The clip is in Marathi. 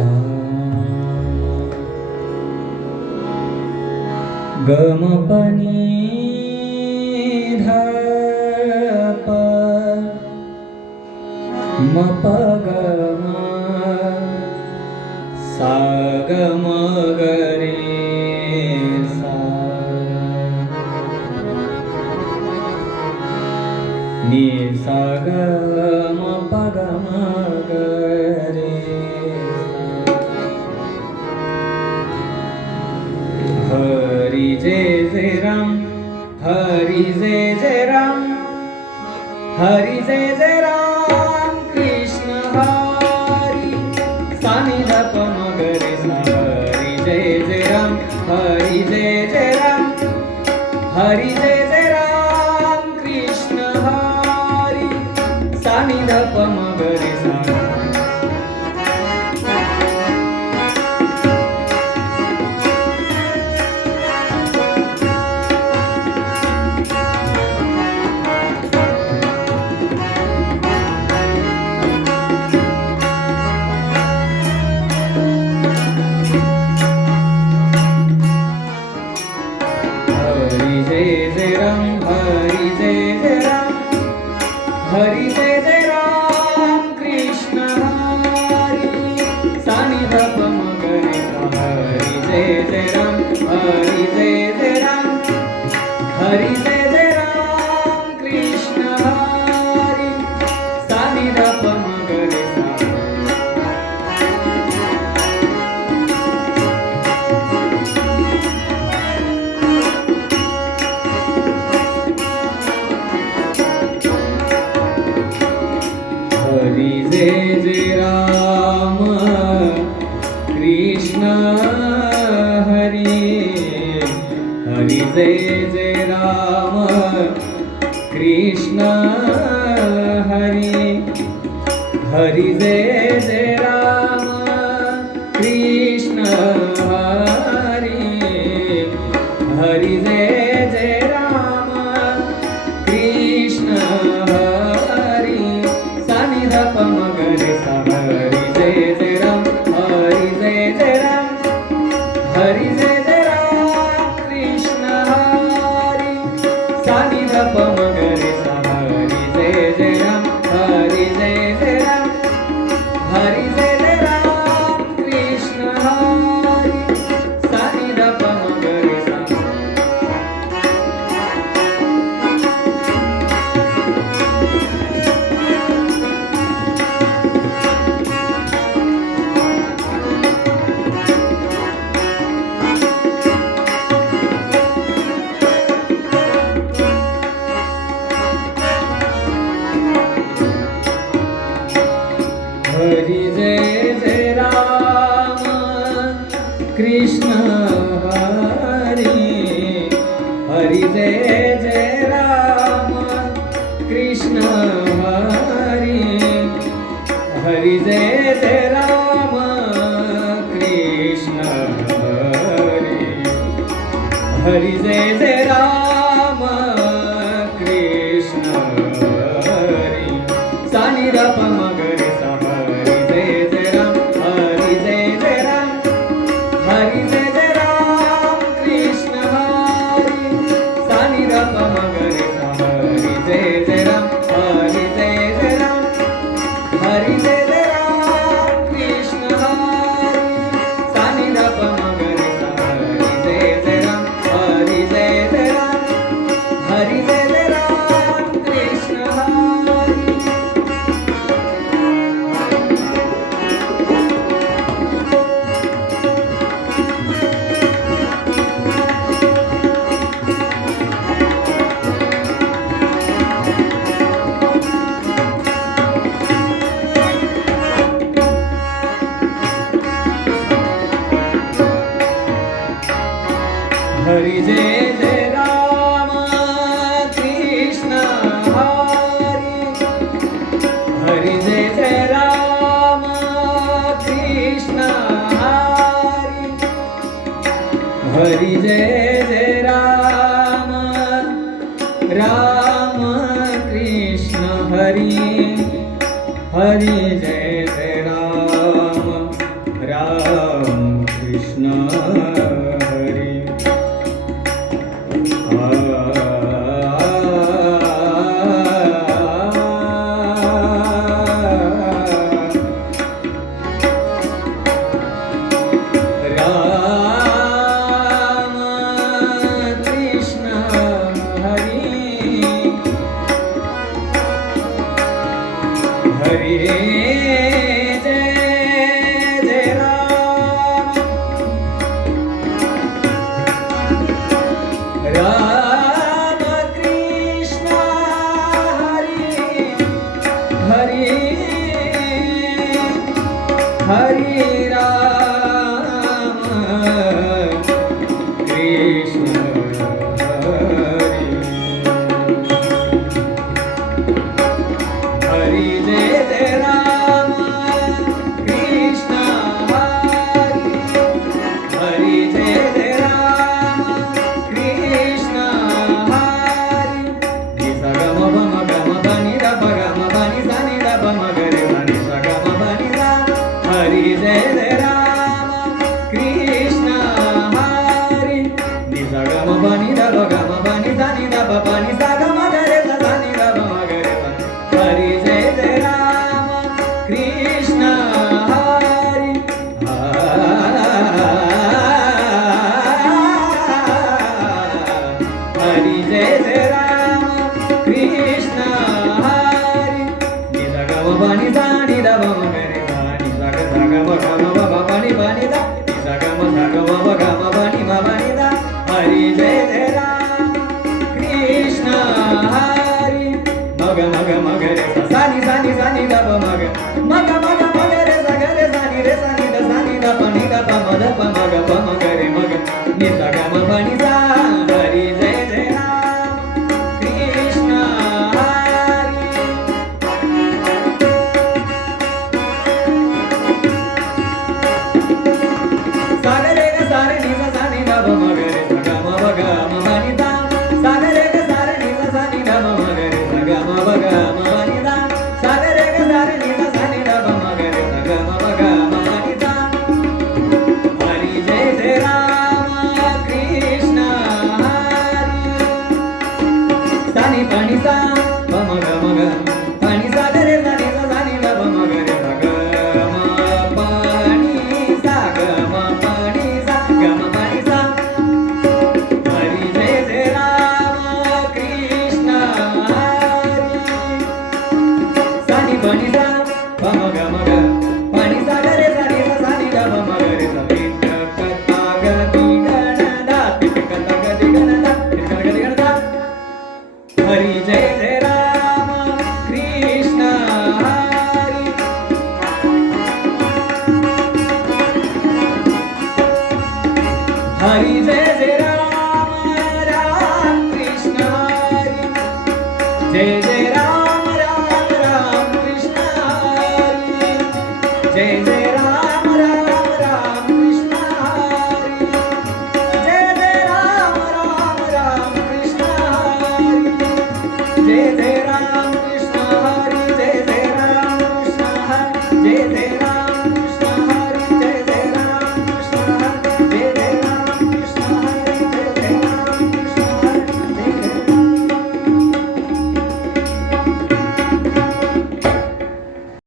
सा ग म प नि ध प म प ग म सा ग म ग रे सा नि सा ग म प ग म ग रे हरी जय राम हरी जय राम हरी जय राम कृष्ण हरी सानी ध प म ग रे सा हरी जय राम हरी जय राम हरी जय राम कृष्ण हरी सानी ध प म ग रे सा हरी जय राम हरी जय राम हरी जय राम कृष्ण हरी सानी ध प म ग रे सा हरी जय राम हरी जय राम हरी जय राम कृष्ण हरी सानी ध प म ग रे सा हरी जय राम कृष्ण हरी हरी जय राम कृष्ण हरी हरी जय राम कृष्ण हरी हरी जय राम कृष्ण हरी सानी ध प म ग रे सा हरी जय राम हरी जय राम हरी जय राम कृष्ण हरी सानी ध प म ग रे सा हरी जय राम हरी जय राम हरी जय राम कृष्ण हरी सानी ध प म ग रे सा हरी जय राम कृष्ण हरी हरी जय राम कृष्ण हरी हरी जय राम कृष्ण हरी हरी जय राम कृष्ण हरी सानी ध प म ग रे सा हरी जय राम हरी जय राम हरी जय राम कृष्ण हरी सानी ध प म ग रे सा हरी जय राम हरी जय राम हरी जय राम कृष्ण हरी सानी ध प म ग रे सा हरी जय राम हरी जय राम हरी जय राम कृष्ण हरी हरी जय राम कृष्ण हरी हरी जय राम कृष्ण हरी हरी जय राम राम कृष्ण हरी हरी जय राम हरी राम कृष्ण हरी हरी जय जय राम कृष्ण हरी हरी जय जय राम कृष्ण हरी नि सा ग म प म ग म प नि द प ग म प नि सा नि द प म ग रे सा नि सा ग म प नि सा हरी जय जय राम कृष्ण हरी नि सा ग म प नि द प ग म प नि सा नि द प प नि सा ग म ग रे सा सा नि द प म ग रे सा हरी जय जय राम कृष्ण हरी हरी जय जय राम कृष्ण हरी नि सा ग म प नि सा नि द प म ग रे सा नि सा ग म ग म प प नि प नि दा नि सा ग म ग म प नि प नि दा हरी जय जय राम कृष्ण हरी मग मग मग रे सा नि सा नि सा नि द प मग मग मग मग रे सा ग रे सा नि द सा नि द प नि द प म द प मग प मग रे मग नि सा ग म प नि सा हरी जय जय राम कृष्ण हरी सा ग रे ग सा रे नि सा सा नि द प मग रे सा ग म प ग म प नि दा सा ग रे ग सा रे नि सा सा नि द प मग रे सा ग म प ग म प नि दा सा ग रे ग सा रे नि सा सा नि द प मग रे सा ग म प ग म प नि दा हरी जय जय राम कृष्ण हरी सा नि प नि सा प म ग म ग प नि सा ग रे सा नि सा सा नि द प मग रे सा ग म प नि सा ग म प नि सा ग म प नि सा हरी जय जय राम कृष्ण हरी सा नि प नि सा प म ग म ग प नि सा ग रे सा नि सा सा नि द प म ग रे सा ति क ता ग ति ग न दा ति क ता ग ति ग न दा ति क ग ति ग न दा हरी जय जय राम कृष्ण हरी हरी जय जय राम राम कृष्ण हरी जय जय राम राम राम कृष्ण हरी जय जय